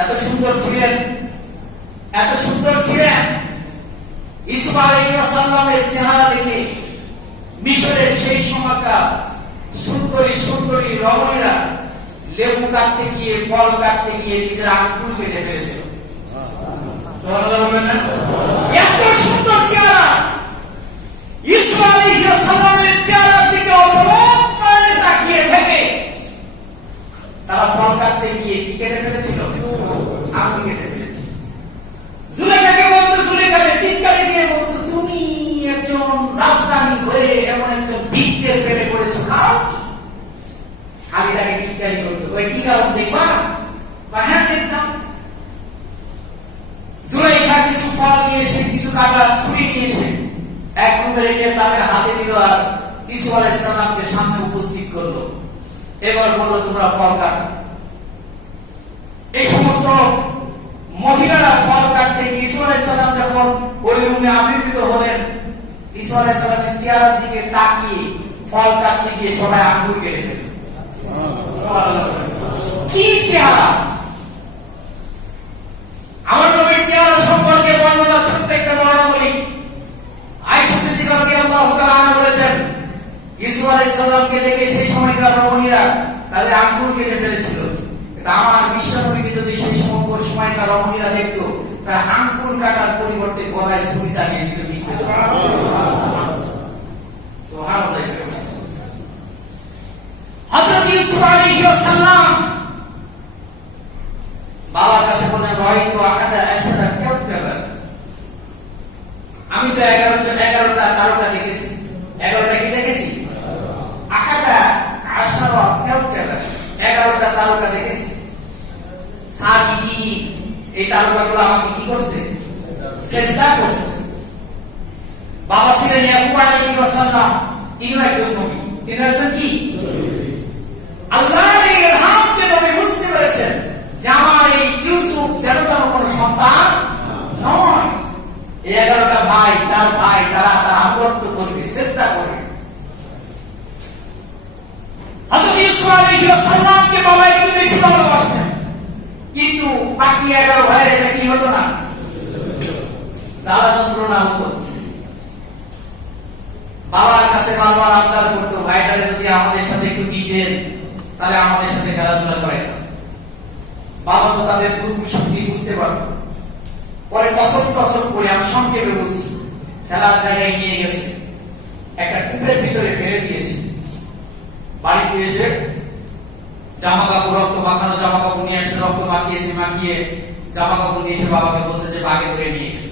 এত সুন্দর ছিলেন, এত সুন্দর ছিলেন। ইউসুফ আলাইহিস সালামের চেহারা দেখে মিশরের সেই সময়কার সুন্দরী সুন্দরী রমণীরা লেবু কাটতে গিয়ে, ফল কাটতে গিয়ে নিজের আঙ্গুল কেটে ফেলেছিল। এত সুন্দর চেহারা ইউসুফ আলাইহিস সালামের চেহারার দিকে অপলক নয়নে তাকিয়ে থেকে তারা ফল কাটতে গিয়ে কি কেটে ফেলেছিল? আঙ্গুল কেটে ফেলেছিল। জুলেখাকে বলতো, জুলেখাকে টিটকারি দিয়ে বলতো, তুমি একজন রাজরানী হয়ে এমন একজন ভিক্ষের প্রেমে পড়েছো, কারণ খালিদাকে টিটকারি করতো। ওই কি কারণ দেখবা? হ্যাঁ দেখতাম। জুলেখা কিছু ফল নিয়ে এসে, কিছু কাটা ছুরি নিয়ে এসে এক রুমে রেখে তাদের হাতে দিল আর ইউসুফ আলাইহিস সালামকে সামনে উপস্থিত করলো। এবার বললো, তোমরা ফল কাটো। এই সমস্ত মহিলারা ফল কাটতে গিয়ে ইউসুফ আলাইহিস সালাম যখন ওই রুমে আবির্ভূত হলেন, ইউসুফ আলাইহিস সালামের চেহারার দিকে তাকিয়ে ফল কাটতে গিয়ে সবাই আঙ্গুল কেটে ফেলল। কি চেহারা! আমার নবীর চেহারা সম্পর্কে বর্ণনা, ছোট্ট একটা বর্ণনা বলি। আয়েশা সিদ্দিকা রাদিয়াল্লাহু তাআলা আনহা বলেছেন, ইউসুফ আলাইহিস সালামকে দেখে সেই সময়কার রমণীরা তাদের আঙ্গুল কেটে ফেলেছিল। আমার বিশ্বনবীকে যদি সেই সময়কার রমণীরা দেখতো, তার আঙ্গুল কাটার পরিবর্তে গলায় ছুরি চালিয়ে দিত। হযরত ইউসুফ আলাইহিস সালাম বাবার কাছে বলেন, রাইতু আহাদা আশারা কাওকাবা, আমি তো 11টা তারকা দেখেছি। 11টা কি দেখেছি? আহাদা আশারা কাওকাবা, 11টা তারকা দেখেছি। সাজিদি, এই তারকাগুলো আমাকে কি করছে? সেজদা করছে। বাবা ছিলেন ইয়াকুব আলাইহিস সালাম, তিনিও একজন নবী। তিনি একজন কি? আল্লাহর ইলহামকে নবী বুঝতে পেরেছেন যে আমার এই ইউসুফ যেন কোনো সন্তান নয়। এই 11টা ভাই, তার ভাই, তারা তার আনুগত্য করবে, চেষ্টা করে। হযরত ইউসুফ আলাইহিস সালামকে বাবা একটু বেশি ভালোবাসতেন, কিন্তু বাকি 11 ভাইয়ের এটা কি হতো না? জ্বালা যন্ত্রণা হতো। বাবার কাছে বারবার আবদার করতো, ভাইটারে যদি আমাদের সাথে একটু দিতেন তাহলে আমাদের সাথে খেলাধুলা করে। বাবা তো তাদের দুর্বিশক্তি বুঝতে পারত। পরে পছন্দ করে, আমি সংক্ষেপে বলছি, খেলার জায়গায় নিয়ে গেছে, একটা কূপের ভিতরে ফেলে দিয়েছে। বাড়িতে এসে জামা কাপড়, রক্ত মাখানো জামা কাপড় নিয়ে এসে রক্ত মাখিয়ে জামা কাপড় নিয়ে এসে বাবাকে বলছে যে বাগে ধরে নিয়ে গেছে।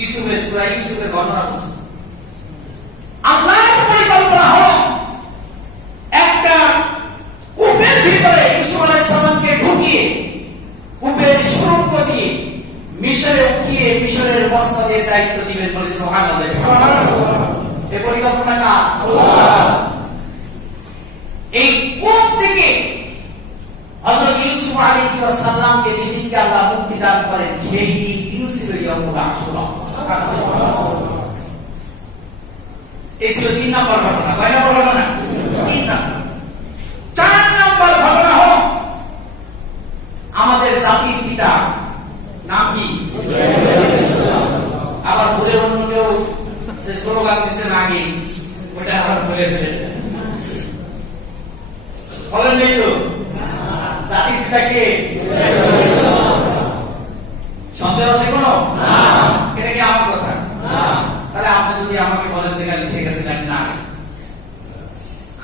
ইউসুফের বর্ণনা বলছে। আল্লাহর পরিকল্পনা হলো একটা কূপের ভিতরে ইউসুফ আলাইহিস সালামকে ঢুকিয়ে কূপের সুড়ঙ্গ দিয়ে মিশরে উঠিয়ে মিশরের মসনদের দায়িত্ব দিবেন। বলে সুবহানাল্লাহ। এই পরিকল্পনা কার? আল্লাহ। এই কূপ থেকে হযরত ইউসুফ আলাইহিস সালামকে যেদিনকে আল্লাহ মুক্তি দান করেন, সেই দিনটিও ছিল ইয়াউমুল আশুরা। এই ছিল 3 নম্বর ঘটনা। কয় নম্বর ঘটনা? 3 নম্বর। 4 নম্বর ঘটনা হলো আমাদের জাতির পিতা নাম কি? আবার ভুলে অন্য কেউ যে স্লোগান দিচ্ছেন আগে, ওটা আবার ভুলে ফেলেন। বলেন নেই তো জাতির পিতা কে? সন্দেহ আছে কোন? এটা কি আমার কথা? তাহলে আপনি যদি আমাকে বলেন যে খালি শেখ হাসিনা না,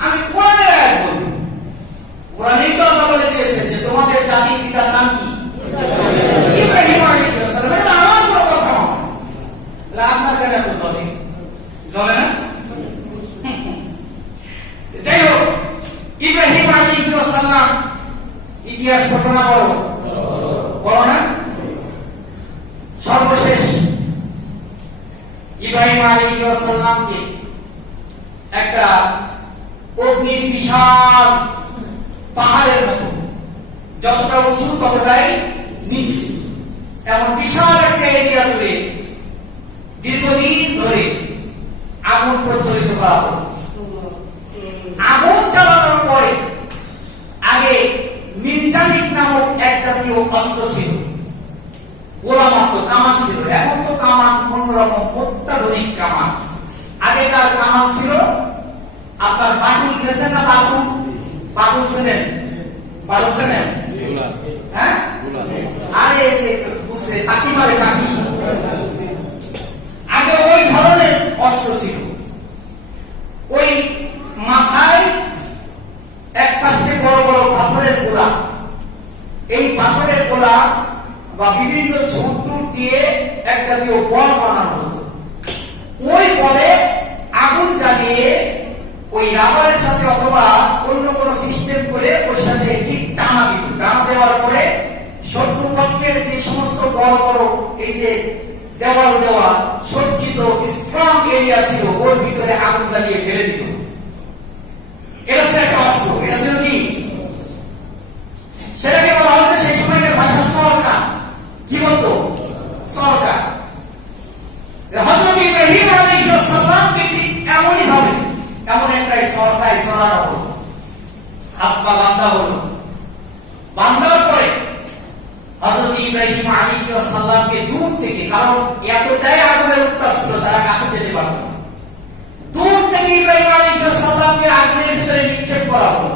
আমি কোরআনের আয়াত বলব। কোরআনেই তো আল্লাহ বলে দিয়েছেন যে তোমাদের জাতির পিতার নাম কি? ইব্রাহিম আলাইহিস সালাম। এটা আমার কোনো কথা নয়। তাহলে আপনার কেন এত জ্বলে না? যাই হোক, ইব্রাহিম আলাইহিস সালাম ইতিহাস ঘটনা বড় না? সর্বশেষ ইব্রাহিম আলাইহিস সালামকে একটা অগ্নির বিশাল পাহাড়ের মতো, যতটা উঁচু ততটাই নিচু, এমন বিশাল একটা এরিয়া জুড়ে দীর্ঘদিন ধরে আগুন প্রজ্বলিত করা হলো। আগুন চালানোর পরে আগে মিনজালিক নামক এক জাতীয় অস্ত্র ছিল। মারতো, কামান ছিল। এখন তো কামান অন্যরকম অত্যাধুনিক কামান। আগেকার কামান ছিল আপনার বাটুল, খেয়েছেন না বাটুল? বাটুল ছিলেন? বাটুল ছিলেন? হ্যাঁ, আরে বুঝছে পাখি মারে, পাখি। আগে ওই ধরনের অস্ত্র ছিল। ওই মাথায় এক পাশে বড় বড় পাথরের গোলা, এই পাথরের গোলা বা বিভিন্ন ঝুঁটুর দিয়ে এক জাতীয় বল বানানো হতো। ওই বলে আগুন জ্বালিয়ে ওই রাবারের সাথে অথবা অন্য কোনো সিস্টেম করে ওর সাথে ঠিক টানা দিত। টানা দেওয়ার পরে শত্রুপক্ষের যে সমস্ত বড় বড় এই যে দেওয়াল দেওয়া সজ্জিত স্ট্রং এরিয়া ছিল, ওর ভিতরে আগুন জ্বালিয়ে ফেলে দিত। এটা ছিল একটা অস্ত্র। এটা ছিল কি? সেটাকে বলা হতো সেই সময়কার ভাষা সরকার। কি বলতো? সরকার। হযরত ইব্রাহিম আলাইহিস সালামকে ঠিক এমনই ভাবে এমন একটা সরকার সরানো হলো, হাত পা বাঁধা হলো। বাঁধার পরে হযরত ইব্রাহিম আলাইহিস সালামকে দূর থেকে, কারণ এতটাই আগুনের উত্তাপ ছিল তারা কাছে যেতে পারত না, দূর থেকে ইব্রাহিম আলাইহিস সালামকে আগুনের ভিতরে নিক্ষেপ করা হলো।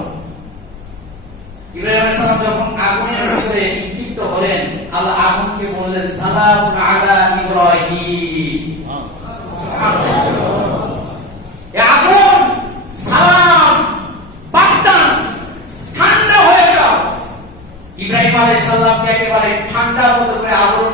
ইব্রাহিম আলাইহিস সালাম যখন আগুনের ভিতরে নিক্ষিপ্ত হলেন, আল্লাহ আগুনকে বললেন সালামুন আলা ইব্রাহিম। সুবহানাল্লাহ।